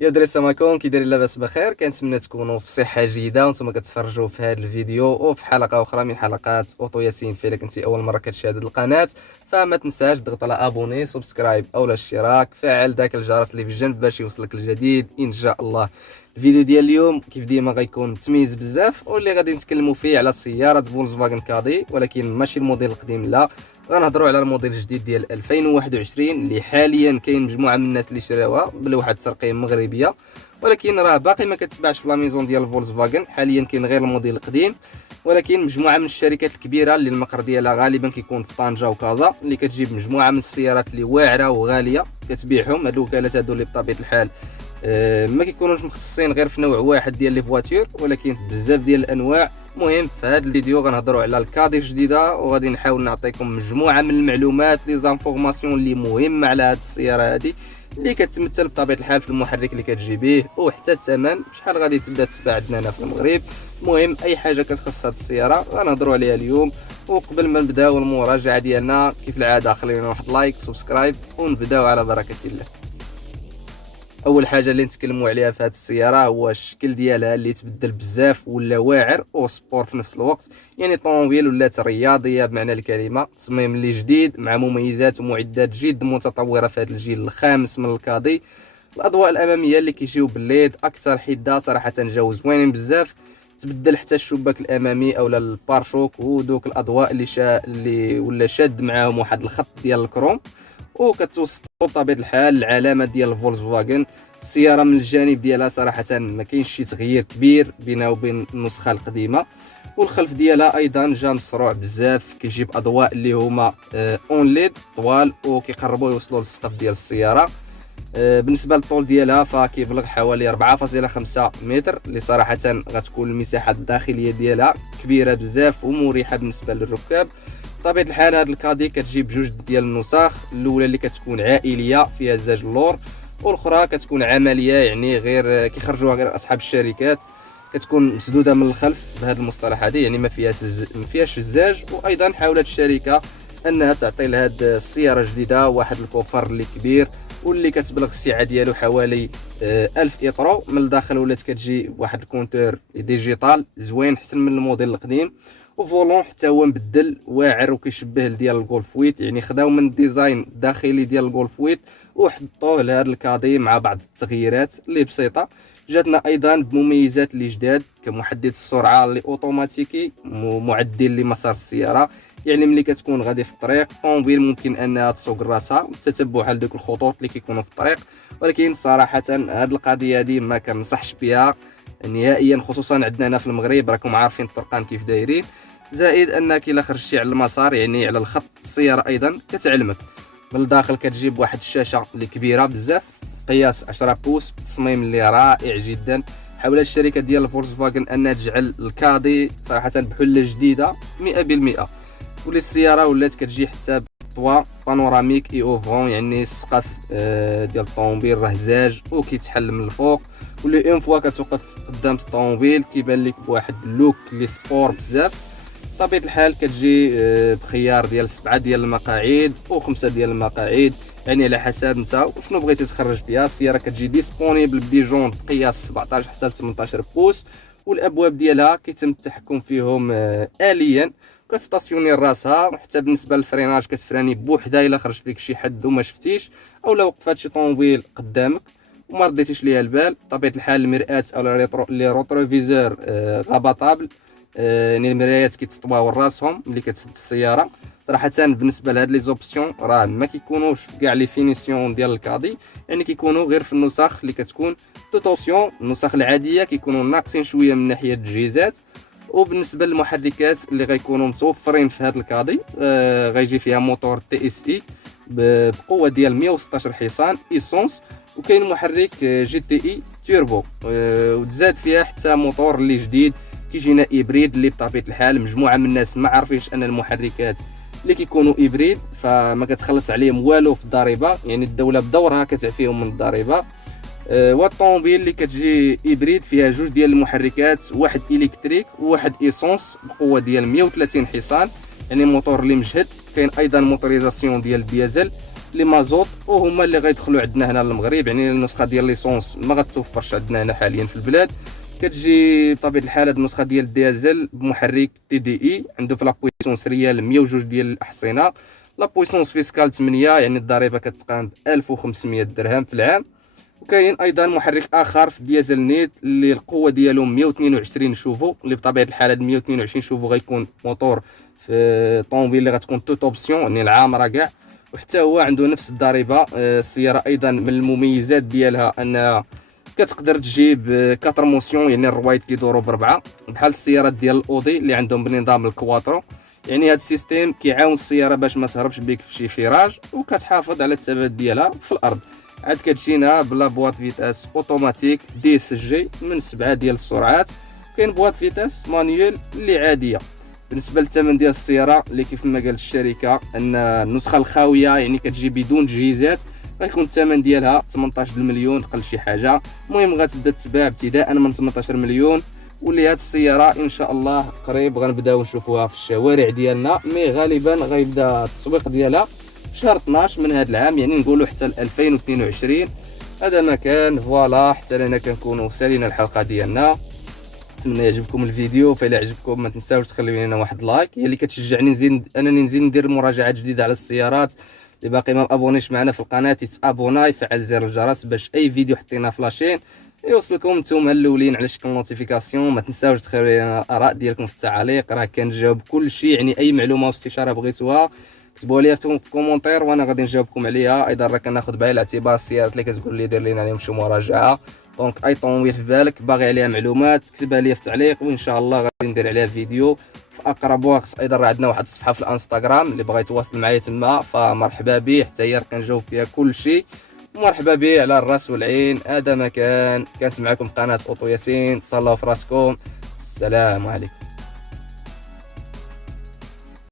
يا دري السلام عليكم، كي دايرين؟ لاباس بخير؟ كنتمنى تكونوا في صحه جيده وانتم كتفرجوا في هذا الفيديو وفي حلقه اخرى من حلقات اوتو ياسين. في الا كنتي اول مره كتشاهد القناه فما تنساش تضغط على ابوني سبسكرايب او الاشتراك، فعل ذاك الجرس اللي في الجنب باش يوصلك الجديد ان شاء الله. الفيديو ديال اليوم كيف ديما غيكون متميز بزاف، واللي غادي نتكلموا فيه على سياره فولكسفاغن كادي، ولكن ماشي الموديل القديم، لا، غنهضروا على الموديل الجديد ديال 2021 اللي حاليا كاين مجموعه من الناس اللي شراوها بلوحه ترقيم مغربيه، ولكن راه باقي ما كتباعش في لا ميزون ديال فولكسفاغن. حاليا كاين غير الموديل القديم، ولكن مجموعه من الشركات الكبيره اللي المقر ديالها غالبا كيكون في طنجه وكازا، اللي كتجيب مجموعه من السيارات اللي واعره وغاليه كتبيعهم. هاد الوكالات هادو اللي بطبيعه الحال ما كيكونوش مختصين غير في نوع واحد ديال لي فواتور، ولكن بزاف ديال الانواع. المهم في هذا الفيديو غنهضروا على الكادي الجديده، وغادي نحاول نعطيكم مجموعه من المعلومات لي زانفورماسيون اللي مهمه على هذه السياره هذه، اللي كتمثل بطبيعه الحال في المحرك اللي كتجي به، وحتى الثمن شحال غادي تبدا تتباع عندنا هنا في المغرب. المهم اي حاجه كتخص هذه السياره غنهضروا عليها اليوم. وقبل ما نبداو المراجعه ديالنا كيف العاده خلينا واحد لايك سبسكرايب ونبداو على بركه الله. اول حاجه اللي نتكلموا عليها في هذه السياره هو الشكل ديالها اللي تبدل بزاف ولا واعر وسبور في نفس الوقت. يعني طوموبيل ولات رياضيه بمعنى الكلمه، تصميم اللي جديد مع مميزات ومعدات جد متطوره في هذا الجيل الخامس من الكادي. الاضواء الاماميه اللي كيجيو بالليد اكثر حده صراحه جاو زوينين بزاف. تبدل حتى الشباك الامامي اولا البارشوك، ودوك الاضواء اللي ولا شاد معاهم واحد الخط ديال الكروم، وكتوسطوا بطبيعه الحال العلامه ديال فولكسفاغن. السياره من الجانب ديالها صراحه ما كاينش شي تغيير كبير بينها وبين النسخه القديمه. والخلف ديالها ايضا جا مصروع بزاف، كيجيب اضواء اللي هما اون ليد طوال وكيقربوا يوصلوا للسقف ديال السياره. بالنسبه للطول ديالها فكيبلغ حوالي 4.5 متر، اللي صراحه غتكون المساحه الداخليه ديالها كبيره بزاف ومريحه بالنسبه للركاب. بطبيعه الحال هاد الكادي كتجيب جوج ديال النسخ، الاولى اللي كتكون عائليه فيها زاج اللور، والاخرى كتكون عمليه يعني غير كيخرجوها غير اصحاب الشركات، كتكون مسدوده من الخلف بهذا المصطلح هذه، يعني ما فيهاش الزاج. وايضا حاولت الشركه انها تعطي لهاد السياره الجديده واحد الكوفر اللي كبير واللي كتبلغ السعه ديالو حوالي 1000 اطرو. من الداخل ولات كتجي واحد الكونتور ديجيتال زوين حسن من الموديل القديم، وفولون حتى هو مبدل واعر وكيشبه ديال الجولف ويت، يعني خداو من الديزاين الداخلي ديال الجولف ويت وحطوه لهذا الكادي مع بعض التغييرات اللي بسيطه. جاتنا ايضا بمميزات اللي جداد كمحدد السرعه اللي اوتوماتيكي معدل لمسار السياره، يعني ملي كتكون غادي في الطريق طوموبيل ممكن انها تسوق راسها تتبع على ديك الخطوط اللي كيكونوا في الطريق. ولكن صراحه هذه القضيه هذه ما كنصحش بها نهائيا، خصوصا عندنا هنا في المغرب راكم عارفين الطرقان كيف دايرين. زائد انك الا خرجتي على المسار يعني على الخط السياره ايضا كتعلمك. من الداخل كتجيب واحد الشاشه اللي كبيره بزاف قياس 10 بوس بتصميم اللي رائع جدا. حاولت الشركه ديال فولكسفاغن انها تجعل الكادي صراحه بحله جديده 100%. ولي السياره ولات كتجي حتى بطوا بانوراميك اي اوفرون، يعني السقف ديال الطوموبيل راه زاج وكيتحل من الفوق، واللي اون فوا كتوقف قدام الطوموبيل كيبان لك بواحد اللوك اللي سبور بزاف. بطبيعه الحال كتجي بخيار ديال 7 ديال المقاعد و5 ديال المقاعد، يعني على حسب انت وشنو بغيتي تخرج فيها. السياره كتجي ديسپونيبل بيجون قياس 17 حتى ل 18 بوس، والابواب ديالها كيتم التحكم فيهم آليا، كتستاسيوني راسها. حتى بالنسبه للفريناج كتفراني بوحدها الا خرج فيك شي حد وما شفتيش، او لو وقفات شي طوموبيل قدامك وما رديتيش ليها البال. بطبيعه الحال المرآة او لي روتروفيزور غاباطابل، يعني المرايات كيتسطواو راسهم ملي كتسد السياره. صراحه بالنسبه لهاد لي زوبسيون راه ما كيكونوش في كاع لي فينيسيون ديال الكادي، يعني كيكونوا غير في النسخ اللي كتكون توتونسيون. النسخ العاديه كيكونوا ناقصين شويه من ناحيه التجهيزات. وبالنسبه للمحركات اللي غيكونوا متوفرين في هذا الكادي غيجي فيها موتور تي اس اي بقوه ديال 116 حصان ايسونس، وكاين محرك جي تي اي توربو، وتزاد فيها حتى موتور اللي جديد كيجينا ايبريد، اللي بطبيعه الحال مجموعه من الناس ما عارفينش ان المحركات اللي كيكونوا ايبريد فما كتخلص عليهم والو في الضريبه، يعني الدوله بدورها كتعفيهم من الضريبه. والطوموبيل اللي كتجي ايبريد فيها جوج ديال المحركات، واحد الكتريك وواحد ايسونس بقوه ديال 130 حصان، يعني موتور اللي مجهد. كاين ايضا موتوريزاسيون ديال الديزل لي مازوط وهما اللي غيدخلوا عندنا هنا للمغرب. يعني النسخه ديال ليسونس ما غتوفرش عندنا هنا حاليا في البلاد. كتجي بطبيعه الحال هاد النسخه ديال الديزل بمحرك تي دي اي عنده في لابويسونس ريال 102 ديال الاحصنه، لابويسونس فيسكال 8، يعني الضريبه كتقام ب 1500 درهم في العام. وكاين ايضا محرك اخر في ديزل نيت اللي القوه ديالو 122 شوفو، اللي بطبيعه الحال هاد 122 شوفو غيكون موتور في طوموبيل اللي غتكون توت اوبسيون يعني العامره كاع، وحتى هو عنده نفس الضريبه. السياره ايضا من المميزات ديالها انها كتقدر تجيب 4 موسيون، يعني الروايد كيدوروا بربعه بحال السيارات ديال الاودي اللي عندهم بنظام الكواترو. يعني هذا السيستيم كيعاون السياره باش ما تهربش بك في شي فيراج وكتحافظ على الثبات ديالها في الارض. عاد كتجينا بلا بواط فيتاس اوتوماتيك دي اس جي من 7 ديال السرعات. كاين بواط فيتاس مانيوال اللي عاديه. بالنسبه للثمن ديال السياره اللي كيف ما قال الشركه ان النسخه الخاويه يعني كتجي بدون تجهيزات، غيكون الثمن ديالها 18 المليون قل شي حاجه. المهم غتبدا تتباع ابتداء من 18 مليون. واللي هاد السياره ان شاء الله قريب غنبداو نشوفوها في الشوارع ديالنا، مي غالبا غيبدا التسويق ديالها في شهر 12 من هذا العام، يعني نقولوا حتى 2022. هذا ما كان فوالا، حتى لنا كنكونوا سالينا الحلقه ديالنا. نتمنى يعجبكم الفيديو، فإلا عجبكم ما تنساوش تخليو لنا واحد لايك، هي اللي كتشجعني نزيد انني نزيد ندير مراجعات جديده على السيارات. اللي باقي ما ابونيش معنا في القناه يتابوناي، يفعل زر الجرس باش اي فيديو حطينا في لاشين يوصلكم نتوما الاولين على شكل نوتيفيكاسيون. ما تنساوش تخليو لنا الاراء ديالكم في التعاليق، راه كنجاوب كل شيء، يعني اي معلومه واستشاره بغيتوها كتبوا لي في كومونتير وانا غادي نجاوبكم عليها. ايضا راه كناخذ بعين الاعتبار السيارات اللي كتقول لي دير لينا عليهم شي مراجعه. دونك اي طوموبيل في بالك باغي عليها معلومات كتبها لي في التعليق وان شاء الله غادي ندير عليها فيديو في اقرب وقت. ايضا راه عندنا واحد الصفحه في الانستغرام اللي بغى يتواصل معايا تما فمرحبا به، حتى هي كنجاوب فيها كل شيء، مرحبا به على الراس والعين. هذا مكان كانت معكم قناه اوتو ياسين، تهلاو في راسكم، السلام عليكم.